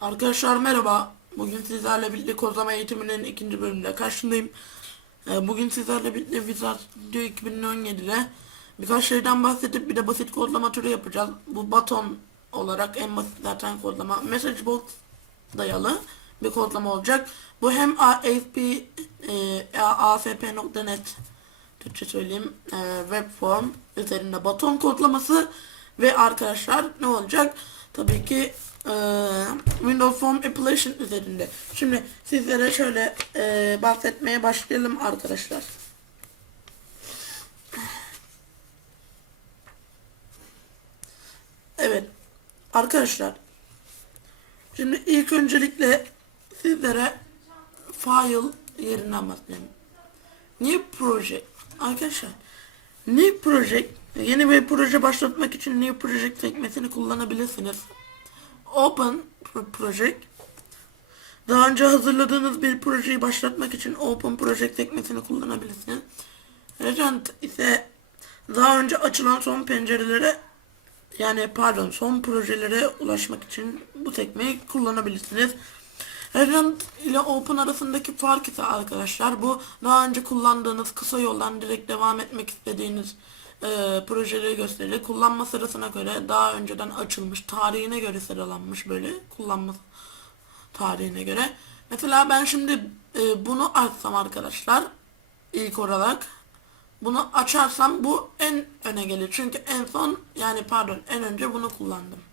Arkadaşlar merhaba. Bugün sizlerle birlikte kodlama eğitiminin ikinci bölümünde karşındayım. Ee, Bugün sizlerle birlikte Visual Studio 2017'de birkaç şeyden bahsedip bir de basit kodlama türü yapacağız. Bu baton olarak en basit zaten kodlama. Message box dayalı bir kodlama olacak. Bu hem ASP, e, ASP.NET Türkçe söyleyeyim e, web form üzerinde baton kodlaması ve arkadaşlar ne olacak? Tabii ki e, Windows Form Application üzerinde. Şimdi sizlere şöyle e, bahsetmeye başlayalım arkadaşlar. Evet arkadaşlar şimdi ilk öncelikle sizlere file yerinden bahsedeyim. New Project. Arkadaşlar New Project yeni bir proje başlatmak için New Project sekmesini kullanabilirsiniz. Open Pro- Project daha önce hazırladığınız bir projeyi başlatmak için Open Project sekmesini kullanabilirsiniz. Regent ise daha önce açılan son pencerelere yani pardon son projelere ulaşmak için bu sekmeyi kullanabilirsiniz. Regent ile Open arasındaki fark ise arkadaşlar bu daha önce kullandığınız kısa yoldan direkt devam etmek istediğiniz e, projeleri gösterir. Kullanma sırasına göre daha önceden açılmış, tarihine göre sıralanmış böyle kullanma tarihine göre. Mesela ben şimdi e, bunu açsam arkadaşlar ilk olarak bunu açarsam bu en öne gelir. Çünkü en son yani pardon en önce bunu kullandım.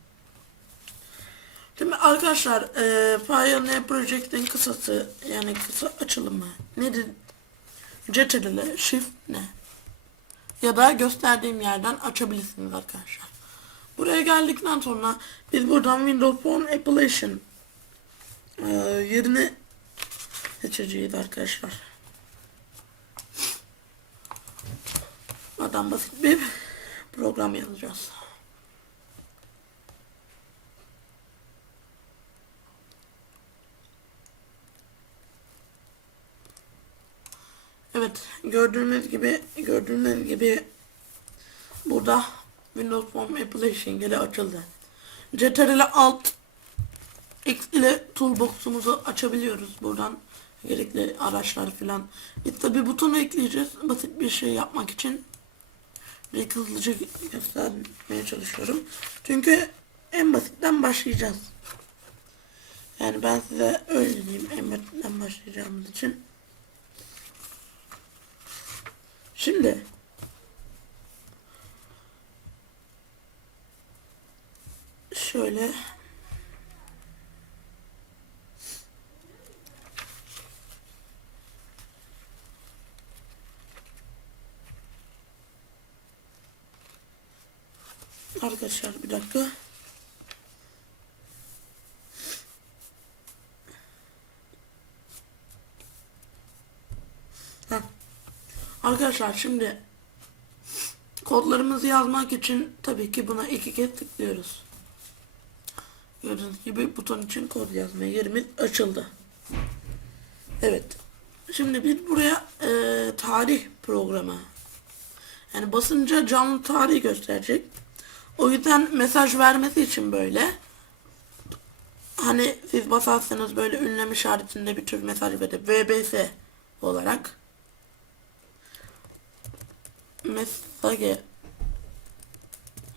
Şimdi arkadaşlar e, Fire Project'in kısası yani kısa açılımı nedir? Ctrl Shift ne? Ya da gösterdiğim yerden açabilirsiniz arkadaşlar. Buraya geldikten sonra biz buradan Windows Phone Application e, yerini seçeceğiz arkadaşlar. Buradan basit bir program yazacağız. Evet gördüğünüz gibi gördüğünüz gibi burada Windows Form Application geri açıldı. Ctrl Alt X ile toolbox'umuzu açabiliyoruz buradan gerekli araçlar filan. Biz tabi butonu ekleyeceğiz basit bir şey yapmak için. Direkt hızlıca göstermeye çalışıyorum. Çünkü en basitten başlayacağız. Yani ben size öyle diyeyim en basitten başlayacağımız için. Şimdi şöyle Arkadaşlar bir dakika. Arkadaşlar şimdi kodlarımızı yazmak için tabii ki buna iki kez tıklıyoruz. Gördüğünüz gibi buton için kod yazmaya yerimiz açıldı. Evet. Şimdi biz buraya e, tarih programı yani basınca canlı tarih gösterecek. O yüzden mesaj vermesi için böyle hani siz basarsanız böyle ünlem işaretinde bir tür mesaj verir. VBS olarak mesage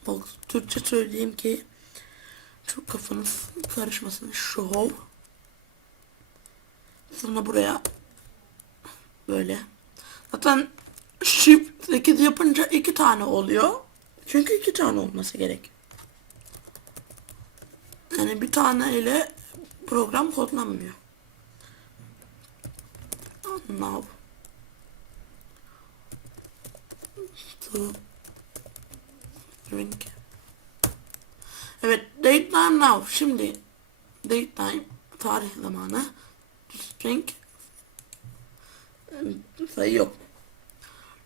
box Türkçe söyleyeyim ki çok kafanız karışmasın. Show sonra buraya böyle zaten shift 8 yapınca iki tane oluyor. Çünkü iki tane olması gerek. Yani bir tane ile program kodlanmıyor. Now. To drink. Evet, date time now. Şimdi date time tarih zamanı. String sayı yok.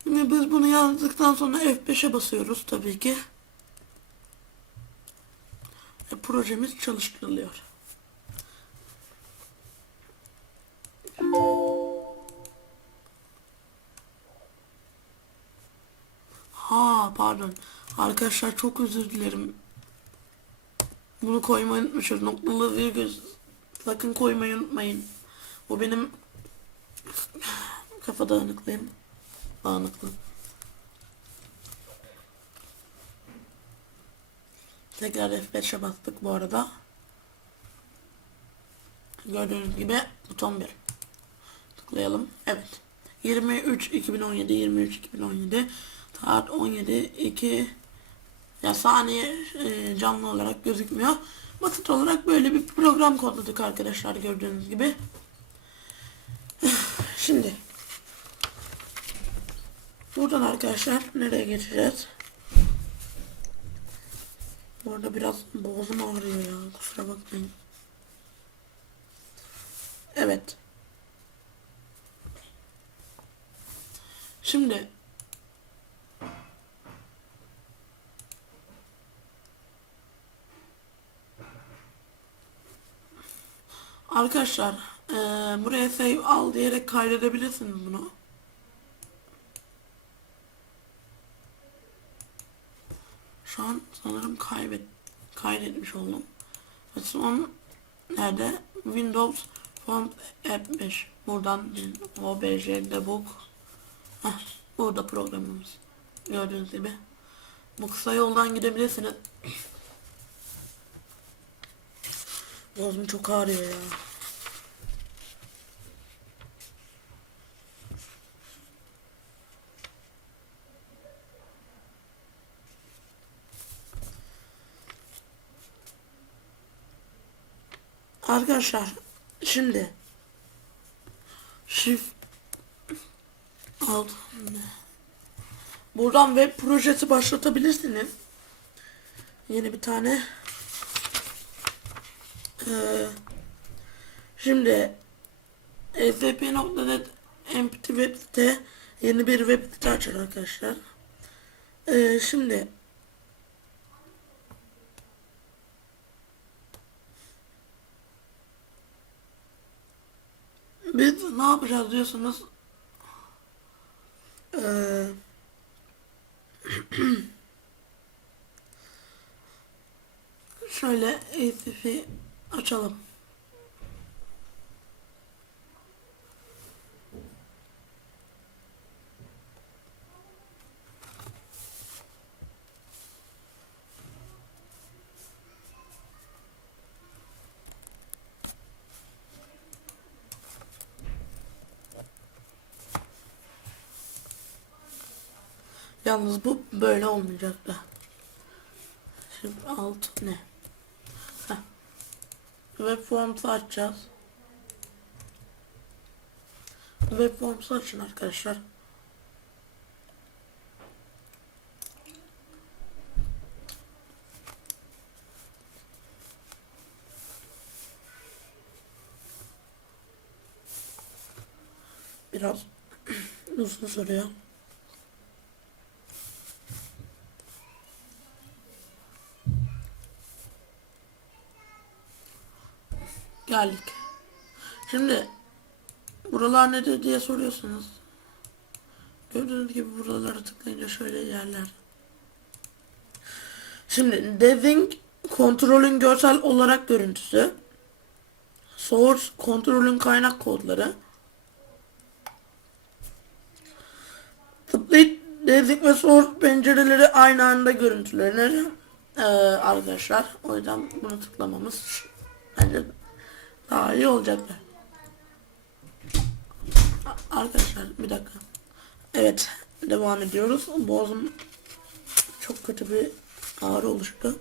Şimdi biz bunu yazdıktan sonra F5'e basıyoruz tabii ki. Ve projemiz çalıştırılıyor. Ha pardon. Arkadaşlar çok özür dilerim. Bunu koymayı unutmuşuz. Noktalı virgül sakın koymayı unutmayın. O benim kafa dağınıklığım. Dağınıklığım. Tekrar F5'e bastık bu arada. Gördüğünüz gibi buton 1. Tıklayalım. Evet. 23 2017 23 2017 saat 17 2 ya saniye e, canlı olarak gözükmüyor. Basit olarak böyle bir program kodladık arkadaşlar gördüğünüz gibi. Şimdi buradan arkadaşlar nereye geçeceğiz? Bu arada biraz boğazım ağrıyor ya kusura bakmayın. Evet. Şimdi Arkadaşlar eee, buraya save al diyerek kaydedebilirsiniz bunu. Şu an sanırım kaybet kaydetmiş oldum. Son nerede? Windows Font F5. Buradan OBJ debug. Heh, burada programımız. Gördüğünüz gibi. Bu kısa yoldan gidebilirsiniz. Boğazım çok ağrıyor ya. Arkadaşlar şimdi shift alt buradan web projesi başlatabilirsiniz. Yeni bir tane ee, şimdi sp.net empty web site yeni bir web site açar arkadaşlar. Ee, şimdi biz ne yapacağız diyorsunuz? Ee, şöyle ACF'i açalım. Yalnız bu böyle olmayacak da. Şimdi alt ne? Web Forms açacağız. Web Forms açın arkadaşlar. Biraz uzun sürüyor. Geldik. Şimdi buralar nedir diye soruyorsunuz. Gördüğünüz gibi buralara tıklayınca şöyle yerler. Şimdi Deving kontrolün görsel olarak görüntüsü. Source kontrolün kaynak kodları. Split Deving ve Source pencereleri aynı anda görüntülenir. Ee, arkadaşlar o yüzden bunu tıklamamız bence daha iyi olacaktır. A- Arkadaşlar bir dakika. Evet devam ediyoruz. Boğazım çok kötü bir ağrı oluştu.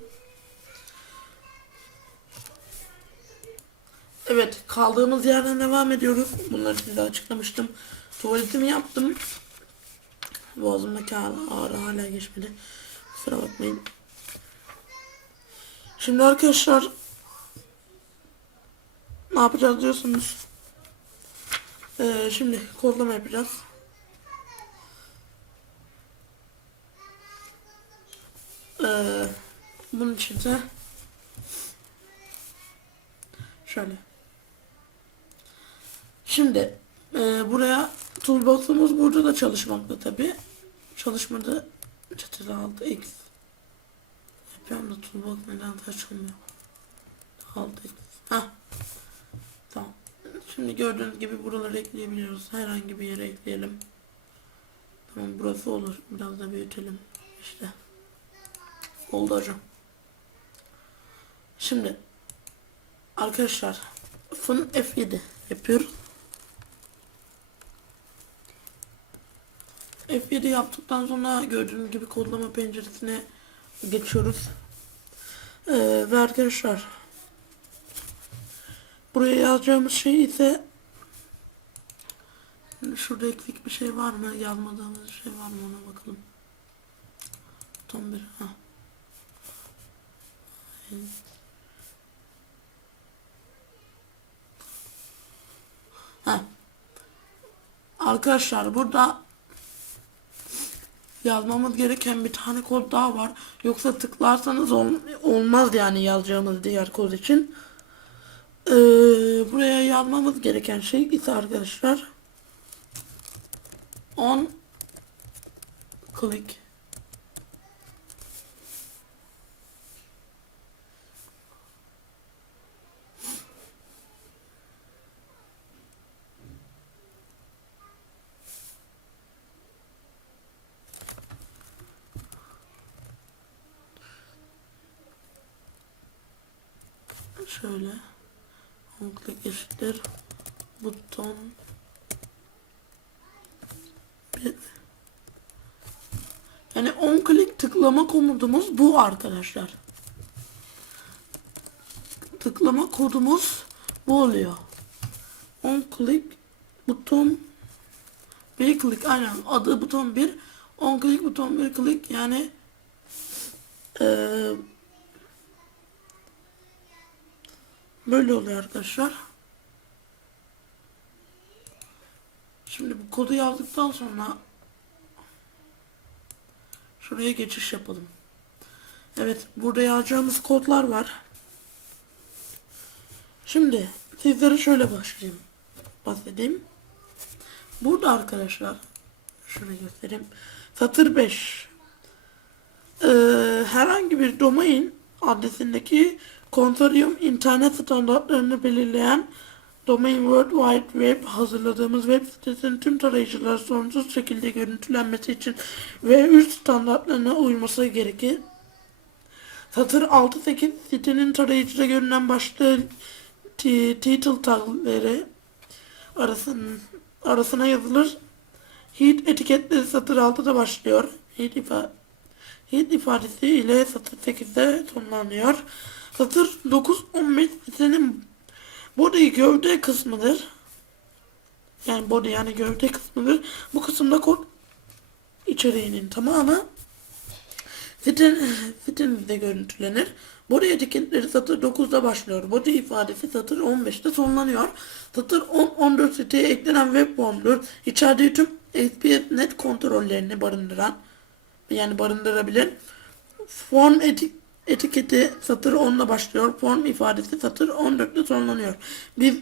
Evet kaldığımız yerden devam ediyoruz. Bunları size açıklamıştım. Tuvaletimi yaptım. Boğazımdaki ağrı, ağrı hala geçmedi. Kusura bakmayın. Şimdi arkadaşlar ne yapacağız diyorsunuz. Ee, şimdi kodlama yapacağız. Ee, bunun için de şöyle. Şimdi e, buraya toolbox'umuz burada da çalışmakta tabi. Çalışmadı. Çatıda aldı X. Yapıyorum da toolbox neden açılmıyor. 6 Heh. Şimdi gördüğünüz gibi buraları ekleyebiliyoruz. Herhangi bir yere ekleyelim. Tamam burası olur. Biraz da büyütelim. İşte. Oldu hocam. Şimdi arkadaşlar fın F7 yapıyoruz. F7 yaptıktan sonra gördüğünüz gibi kodlama penceresine geçiyoruz. Ee, ve arkadaşlar buraya yazacağımız şey ise şurada eksik bir şey var mı? Yazmadığımız bir şey var mı? Ona bakalım. Tam bir. Ha. Ha. Arkadaşlar burada yazmamız gereken bir tane kod daha var. Yoksa tıklarsanız ol, olmaz yani yazacağımız diğer kod için. Ee, buraya yazmamız gereken şey ise arkadaşlar. On click şöyle on eşittir buton yani on click tıklama komudumuz bu arkadaşlar. Tıklama kodumuz bu oluyor. On click buton bir click aynen adı buton bir on click buton bir click yani eee Böyle oluyor arkadaşlar. Şimdi bu kodu yazdıktan sonra şuraya geçiş yapalım. Evet burada yazacağımız kodlar var. Şimdi sizlere şöyle başlayayım. Bahsedeyim. Burada arkadaşlar şunu göstereyim. Satır 5 ee, herhangi bir domain adresindeki konsoryum internet standartlarını belirleyen Domain World Wide Web hazırladığımız web sitesinin tüm tarayıcılar sorunsuz şekilde görüntülenmesi için ve üst standartlarına uyması gerekir. Satır 6-8 sitenin tarayıcıda görünen başlığı title tagları arasın, arasına yazılır. Heat etiketleri satır 6'da başlıyor. Heat, ifa heat ifadesi ile satır 8'de sonlanıyor. Satır 9-15 sitenin body gövde kısmıdır. Yani body yani gövde kısmıdır. Bu kısımda kod içeriğinin tamamı sitenin, sitenizde görüntülenir. Body etiketleri satır 9'da başlıyor. Body ifadesi satır 15'te sonlanıyor. Satır 10-14 siteye eklenen web formdur. İçerdiği tüm SPS net kontrollerini barındıran yani barındırabilir. Form etik etiketi satır 10'la başlıyor. Form ifadesi satır 14'te sonlanıyor. Biz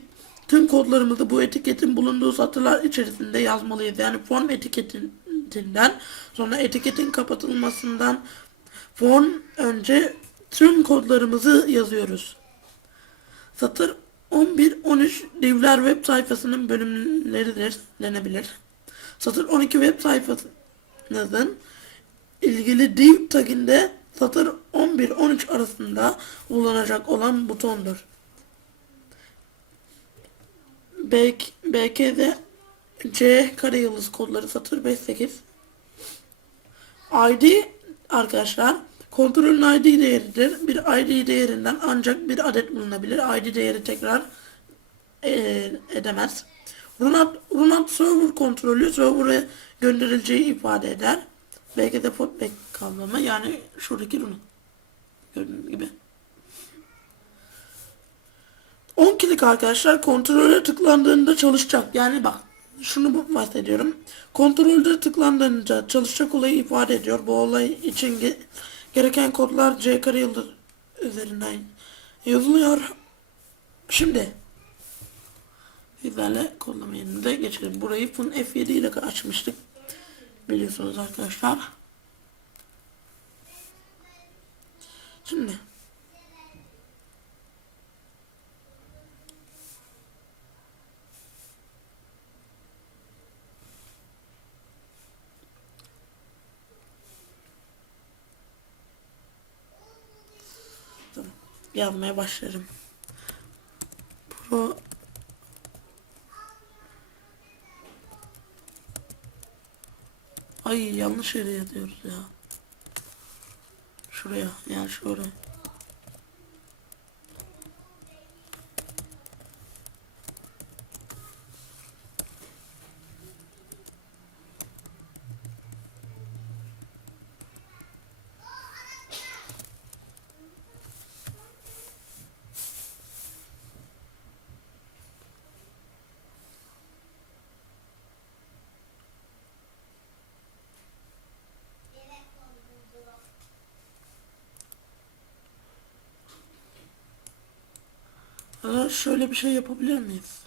tüm kodlarımızı bu etiketin bulunduğu satırlar içerisinde yazmalıyız. Yani form etiketinden sonra etiketin kapatılmasından form önce tüm kodlarımızı yazıyoruz. Satır 11-13 divler web sayfasının bölümleridir denebilir. Satır 12 web sayfasının ilgili div taginde satır 11-13 arasında kullanacak olan butondur. BK'de C kare yıldız kodları satır 5-8 ID arkadaşlar kontrolün ID değeridir. Bir ID değerinden ancak bir adet bulunabilir. ID değeri tekrar e, edemez. Runat, Runat server kontrolü server'a gönderileceği ifade eder. Belki de port kablama yani şuradaki runat. Gördüğünüz gibi. 10 kilik arkadaşlar kontrole tıklandığında çalışacak. Yani bak şunu bahsediyorum. Kontrolde tıklandığında çalışacak olayı ifade ediyor. Bu olay için ge gereken kodlar C kare yıldız üzerinden yazılıyor. Şimdi sizlerle kodlama yerine geçelim. Burayı Fun F7 ile açmıştık biliyorsunuz arkadaşlar. Şimdi yapmaya başlarım. Pro Ay yanlış yere yazıyoruz ya. Şuraya yani şuraya. Aa, şöyle bir şey yapabilir miyiz?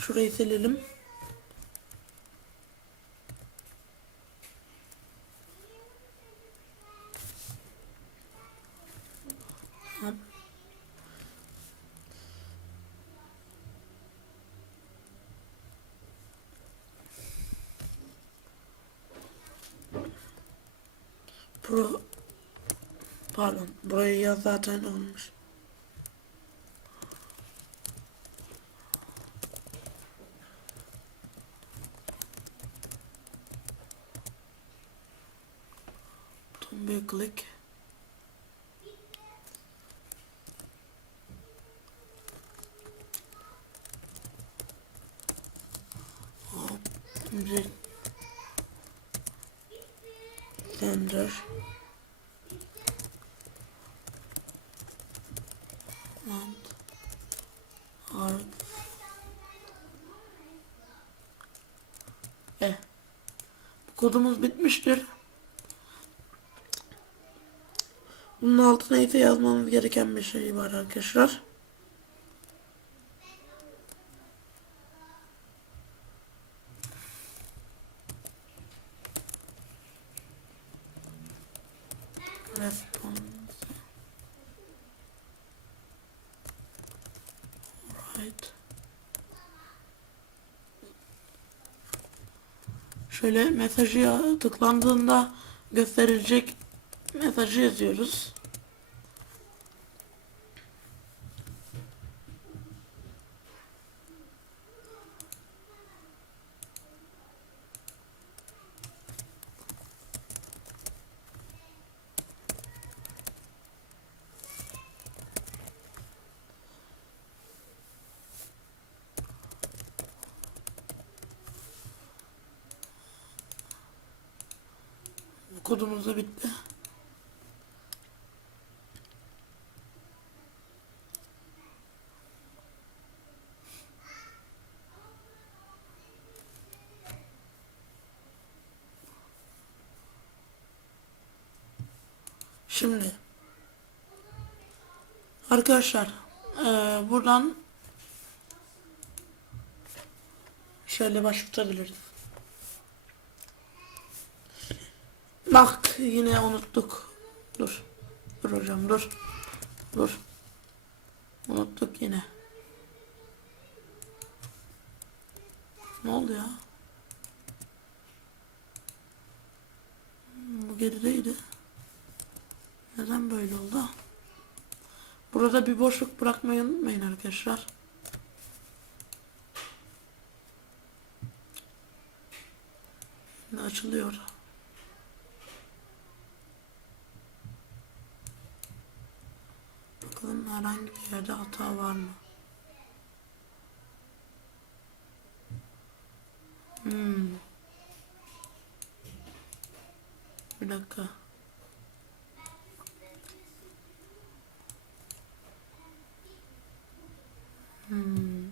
Şurayı silelim. Hop. Pro Pardon buraya yaz zaten olmuş. Buton bir klik. Hop. Şimdi Sender. and art eh. Kodumuz bitmiştir. Bunun altına ise yazmamız gereken bir şey var arkadaşlar şöyle mesajı tıklandığında gösterilecek mesajı yazıyoruz. Kodumuz da bitti. Şimdi arkadaşlar eee, buradan şöyle başlatabiliriz. Bak yine unuttuk. Dur. Dur hocam dur. Dur. Unuttuk yine. Ne oldu ya? Bu gerideydi. Neden böyle oldu? Burada bir boşluk bırakmayı unutmayın arkadaşlar. Şimdi açılıyor. Bakalım herhangi bir yerde hata var mı? Hmm. Bir dakika. Hmm.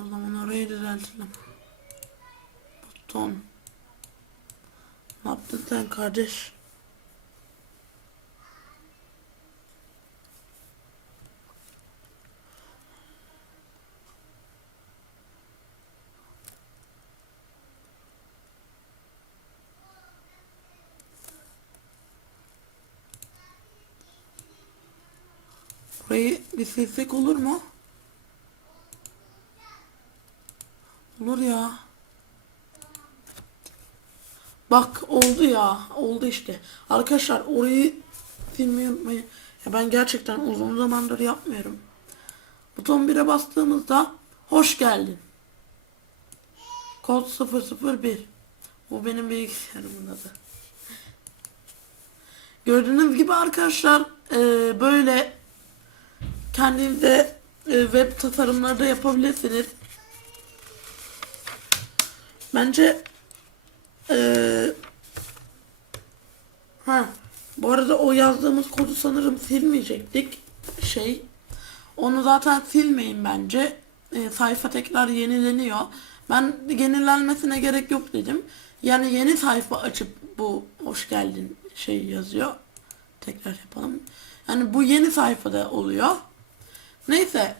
O zaman orayı düzeltelim. Buton. Ne yaptın sen kardeş? Burayı bir silsek olur mu? Olur ya. Bak oldu ya. Oldu işte. Arkadaşlar orayı silmeyi unutmayın. Ya ben gerçekten uzun zamandır yapmıyorum. Buton 1'e bastığımızda hoş geldin. Kod 001. Bu benim bilgisayarımın adı. Gördüğünüz gibi arkadaşlar e, böyle kendinize e, web tasarımları da yapabilirsiniz. Bence e, ha bu arada o yazdığımız kodu sanırım silmeyecektik. Şey onu zaten silmeyin bence. E, sayfa tekrar yenileniyor. Ben yenilenmesine gerek yok dedim. Yani yeni sayfa açıp bu hoş geldin şey yazıyor. Tekrar yapalım. Yani bu yeni sayfada oluyor. Neyse.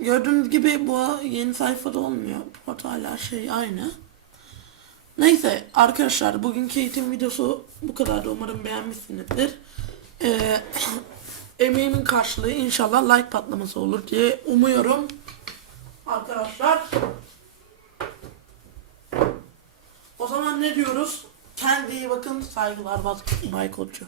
Gördüğünüz gibi bu yeni sayfada olmuyor. Hala şey aynı. Neyse arkadaşlar bugünkü eğitim videosu bu kadardı. Umarım beğenmişsinizdir. Ee, emeğimin karşılığı inşallah like patlaması olur diye umuyorum. Arkadaşlar. O zaman ne diyoruz? Kendine iyi bakın. Saygılar Bay Koçu.